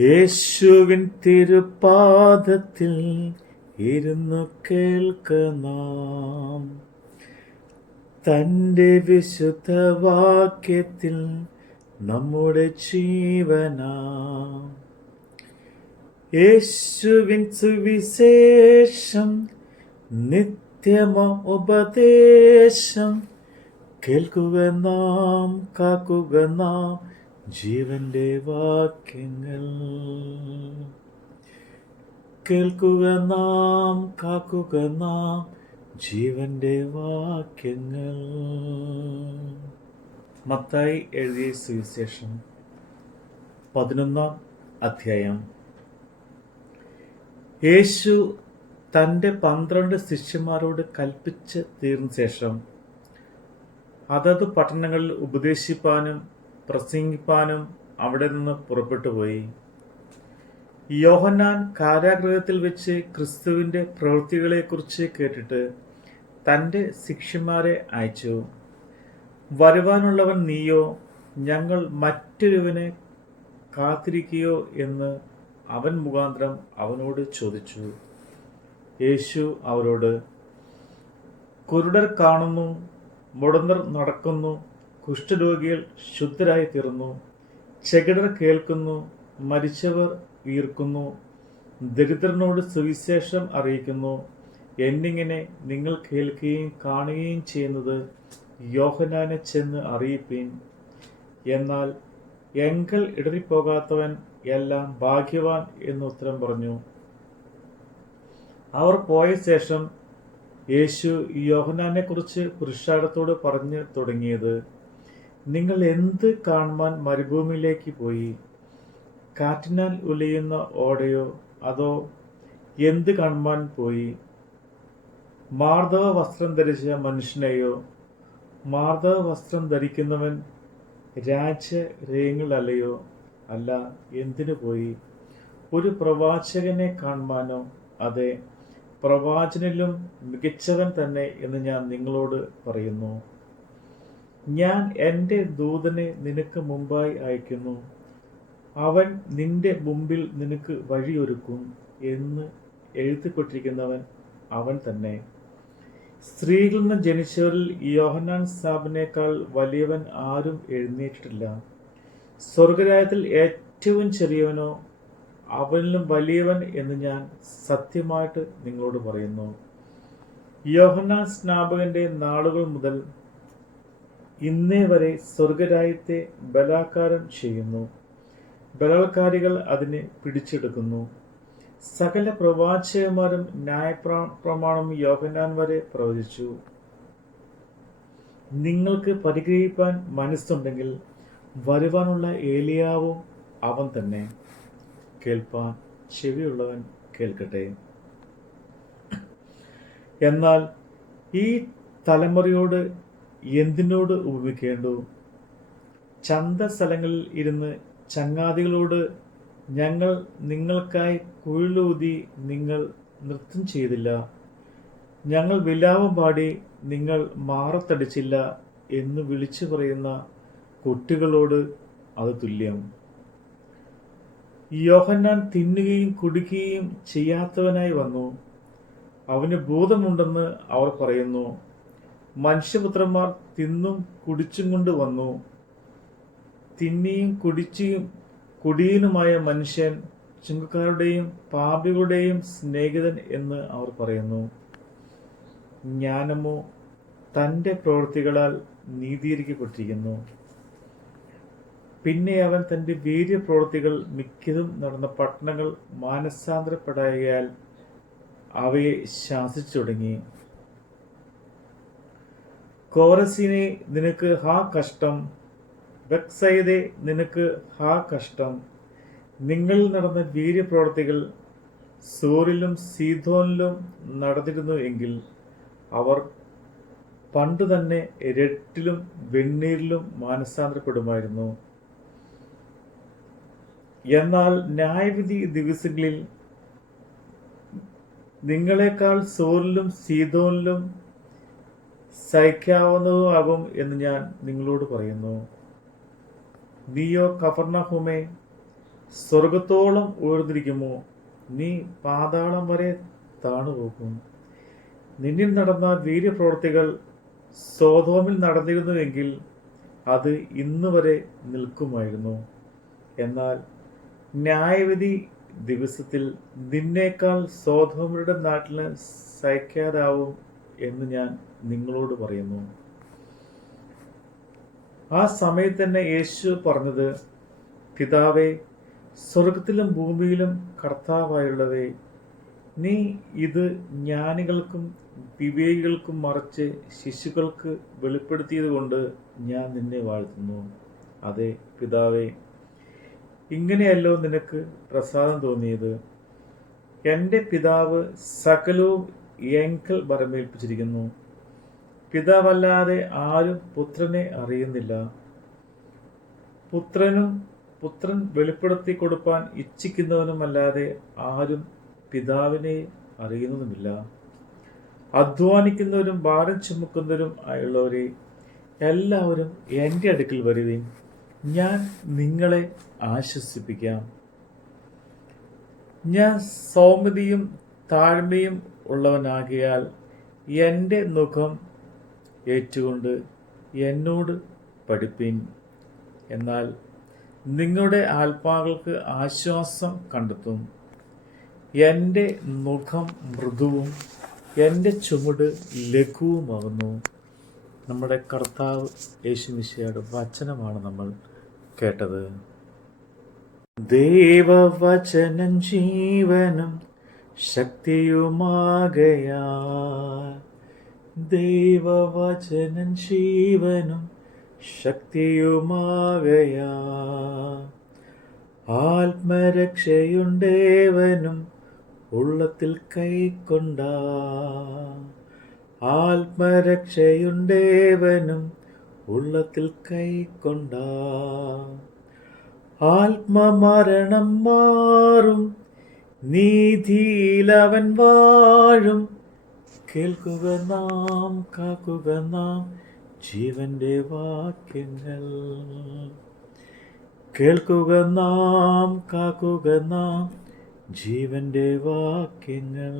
യേശുവിൻ തിരുപാദത്തിൽ ഇരുന്നു കേൾക്കനാം തന്റെ വിശുദ്ധ വാക്യത്തിൽ നമ്മുടെ ജീവന. യേശുവിൻ സുവിശേഷം നിത്യമ ഉപദേശം കേൾക്കുക നാം കാക്കുക നാം. ജീവന്റെ വാക്യങ്ങൾ. കേൾക്കുക നാം കാക്കുക നാം ജീവന്റെ വാക്യങ്ങൾ. മത്തായി എഴുതിയ സുവിശേഷം പതിനൊന്നാം അധ്യായം. യേശു തന്റെ പന്ത്രണ്ട് ശിഷ്യന്മാരോട് കൽപ്പിച്ച് തീർന്ന ശേഷം അതത് പട്ടണങ്ങളിൽ ഉപദേശിപ്പാനും പ്രസംഗിപ്പാനും അവിടെ നിന്ന് പുറപ്പെട്ടു പോയി. യോഹന്നാൻ കാരാഗ്രഹത്തിൽ വെച്ച് ക്രിസ്തുവിന്റെ പ്രവൃത്തികളെക്കുറിച്ച് കേട്ടിട്ട് തന്റെ ശിഷ്യന്മാരെ അയച്ചു. വരുവാനുള്ളവൻ നീയോ? ഞങ്ങൾ മറ്റൊരുവനെ കാത്തിരിക്കുകയോ എന്ന് അവൻ മുഖാന്തരം അവനോട് ചോദിച്ചു. യേശു അവരോട് കുരുടർ കാണുന്നു മുടന്തർ നടക്കുന്നു കുഷ്ഠരോഗികൾ ശുദ്ധരായി തീർന്നു ചെകിടർ കേൾക്കുന്നു മരിച്ചവർ വീർക്കുന്നു ദരിദ്രനോട് സുവിശേഷം അറിയിക്കുന്നു. എന്നിങ്ങനെ നിങ്ങൾ കേൾക്കുകയും കാണുകയും ചെയ്യുന്നത് യോഹനാനെ ചെന്ന് അറിയിപ്പീൻ. എന്നാൽ എങ്കൽ ഇടറിപ്പോകാത്തവൻ എല്ലാം ഭാഗ്യവാൻ എന്ന് ഉത്തരം പറഞ്ഞു. അവർ പോയ ശേഷം യേശു യോഹനാനെ കുറിച്ച് പുരുഷാരത്തോട് പറഞ്ഞു തുടങ്ങിയത് നിങ്ങൾ എന്ത് കാണുവാൻ മരുഭൂമിയിലേക്ക് പോയി? കാറ്റിനാൽ ഉലയുന്ന ഓടയോ അതോ എന്ത് കാണുവാൻ പോയി? മാർദ്ദവ വസ്ത്രം ധരിച്ച മനുഷ്യനെയോ? മാർദ്ദവ വസ്ത്രം ധരിക്കുന്നവൻ രാജ്യരേങ്ങളല്ലയോ അല്ല എന്തിനു പോയി? ഒരു പ്രവാചകനെ കാണുവാനോ? അതെ പ്രവാചനിലും മികച്ചവൻ തന്നെ എന്ന് ഞാൻ നിങ്ങളോട് പറയുന്നു. ഞാൻ എന്റെ ദൂതനെ നിനക്ക് മുമ്പായി അയക്കുന്നു. അവൻ നിന്റെ മുമ്പിൽ നിനക്ക് വഴിയൊരുക്കും എന്ന് എഴുതിക്കൊണ്ടിരിക്കുന്നവൻ അവൻ തന്നെ. സ്ത്രീകളിൽ നിന്ന് ജനിച്ചവരിൽ യോഹന്നാൻ സാബിനേക്കാൾ വലിയവൻ ആരും എഴുന്നേറ്റിട്ടില്ല. സ്വർഗരായത്തിൽ ഏറ്റവും ചെറിയവനോ അവനിലും വലിയവൻ എന്ന് ഞാൻ സത്യമായിട്ട് നിങ്ങളോട് പറയുന്നു. യോഹന്നാൻ സ്നാപകന്റെ നാളുകൾ മുതൽ ഇന്നേ വരെ സ്വർഗരായത്തെ ബലാത്കാരം ചെയ്യുന്നു. ബലാത്കാരികൾ അതിനെ പിടിച്ചെടുക്കുന്നു. സകല പ്രവാചകന്മാരും ന്യായപ്രമാണം യോഹന്നാൻ വരെ പ്രവചിച്ചു. നിങ്ങൾക്ക് പരിഗ്രഹിപ്പാൻ മനസ്സുണ്ടെങ്കിൽ വരുവാനുള്ള ഏലിയാവും അവൻ തന്നെ. കേൾപ്പാൻ ചെവിയുള്ളവൻ കേൾക്കട്ടെ. എന്നാൽ ഈ തലമുറയോട് എന്തിനോട് ഉപയോഗിക്കേണ്ടു? ചന്ത സ്ഥലങ്ങളിൽ ഇരുന്ന് ചങ്ങാതികളോട് ഞങ്ങൾ നിങ്ങൾക്കായി കുഴലൂതി നിങ്ങൾ നൃത്തം ചെയ്തില്ല. ഞങ്ങൾ വിലാപം പാടി നിങ്ങൾ മാറത്തടിച്ചില്ല എന്ന് വിളിച്ചു പറയുന്ന കുട്ടികളോട് അത് തുല്യം. യോഹന്നാൻ തിന്നുകയും കുടിക്കുകയും ചെയ്യാത്തവനായി വന്നു. അവന് ഭൂതമുണ്ടെന്ന് അവർ പറയുന്നു. മനുഷ്യപുത്രന്മാർ തിന്നും കുടിച്ചും കൊണ്ട് വന്നു. തിന്നിയും കുടിച്ചും കുടിയനുമായ മനുഷ്യൻ ചുങ്കക്കാരുടെയും പാപികളുടെയും സ്നേഹിതൻ എന്ന് അവർ പറയുന്നു. ജ്ഞാനമോ തന്റെ പ്രവൃത്തികളാൽ നീതീകരിക്കപ്പെട്ടിരിക്കുന്നു. പിന്നെ അവൻ തന്റെ വീര്യപ്രവൃത്തികൾ മിക്കതും നടന്ന പട്ടണങ്ങൾ മാനസാന്തരപ്പെടായാൽ അവയെ ശാസിച്ചു തുടങ്ങി. കോറസിനെ നിനക്ക് ഹാ കഷ്ടം ബക്സൈദെ നിനക്ക് ഹാ കഷ്ടം. നിങ്ങൾ നടന്ന വീര്യപ്രവർത്തികൾ സൂറിലും സീതോനിലും നടന്നിരുന്നു എങ്കിൽ അവർ പണ്ട് തന്നെ രട്ടിലും വെണ്ണീരിലും മാനസാന്തരപ്പെടുമായിരുന്നു. എന്നാൽ ന്യായവിധി ദിവസങ്ങളിൽ നിങ്ങളെക്കാൾ സോറിലും സീതോനിലും സഹിക്കാവുന്നതുമാകും എന്ന് ഞാൻ നിങ്ങളോട് പറയുന്നു. നീയോ കഫർണഹുമേ സ്വർഗത്തോളം ഉയർന്നിരിക്കുമോ? നീ പാതാളം വരെ താണുപോകും നിന്നിൽ നടന്ന വീര്യപ്രവർത്തികൾ സോതോമിൽ നടന്നിരുന്നുവെങ്കിൽ അത് ഇന്ന് വരെ നിൽക്കുമായിരുന്നു. എന്നാൽ ന്യായവിധി ദിവസത്തിൽ നിന്നേക്കാൾ സോതോമരുടെ നാട്ടിന് സഹിക്കാതാവും എന്ന് ഞാൻ നിങ്ങളോട് പറയുന്നു. ആ സമയത്ത് തന്നെ യേശു പറഞ്ഞത് പിതാവേ സ്വർഗത്തിലും ഭൂമിയിലും കർത്താവായുള്ളവേ നീ ഇത് ജ്ഞാനികൾക്കും വിവേകികൾക്കും മറിച്ച് ശിശുക്കൾക്ക് വെളിപ്പെടുത്തിയത് കൊണ്ട് ഞാൻ നിന്നെ വാഴ്ത്തുന്നു. അതെ പിതാവേ ഇങ്ങനെയല്ലോ നിനക്ക് പ്രസാദം തോന്നിയത്. എന്റെ പിതാവ് സകലവും എങ്കൽ വരമേൽപ്പിച്ചിരിക്കുന്നു. പിതാവല്ലാതെ ആരും പുത്രനെ അറിയുന്നില്ല. പുത്രനും പുത്രൻ വെളിപ്പെടുത്തി കൊടുപ്പാൻ ഇച്ഛിക്കുന്നവനുമല്ലാതെ ആരും പിതാവിനെ അറിയുന്നതുമില്ല. അധ്വാനിക്കുന്നവരും ഭാരം ചുമക്കുന്നവരും ആയുള്ളവരെ എല്ലാവരും എന്റെ അടുക്കൽ വരുവിൻ. ഞാൻ നിങ്ങളെ ആശ്വസിപ്പിക്കാം. ഞാൻ സൗമ്യതയും താഴ്മയും ഉള്ളവനാകിയാൽ എന്റെ മുഖം ഏറ്റുകൊണ്ട് എന്നോട് പഠിപ്പിൻ. എന്നാൽ നിങ്ങളുടെ ആത്മാക്കൾക്ക് ആശ്വാസം കണ്ടെത്തും. എന്റെ മുഖം മൃദുവും എന്റെ ചുമട് ലഘുവുമാകുന്നു. നമ്മുടെ കർത്താവ് യേശുമിശയുടെ വചനമാണ് നമ്മൾ കേട്ടത്. ദൈവവചനം ജീവനും ശക്തിയുമാകയാ ദൈവവചനൻ ജീവനും ശക്തിയുമാകയാ ആത്മരക്ഷയുണ്ടേവനും ഉള്ളത്തിൽ കൈക്കൊണ്ട ആത്മരക്ഷയുണ്ടേവനും ഉള്ളത്തിൽ കൈക്കൊണ്ട ആത്മമരണം മാറും നീതിയിലവൻ വാഴും. കേൾക്കുക നാം കാക്കുക നാം ജീവന്റെ വാക്യങ്ങൾ കേൾക്കുക നാം കാക്കുക നാം ജീവന്റെ വാക്യങ്ങൾ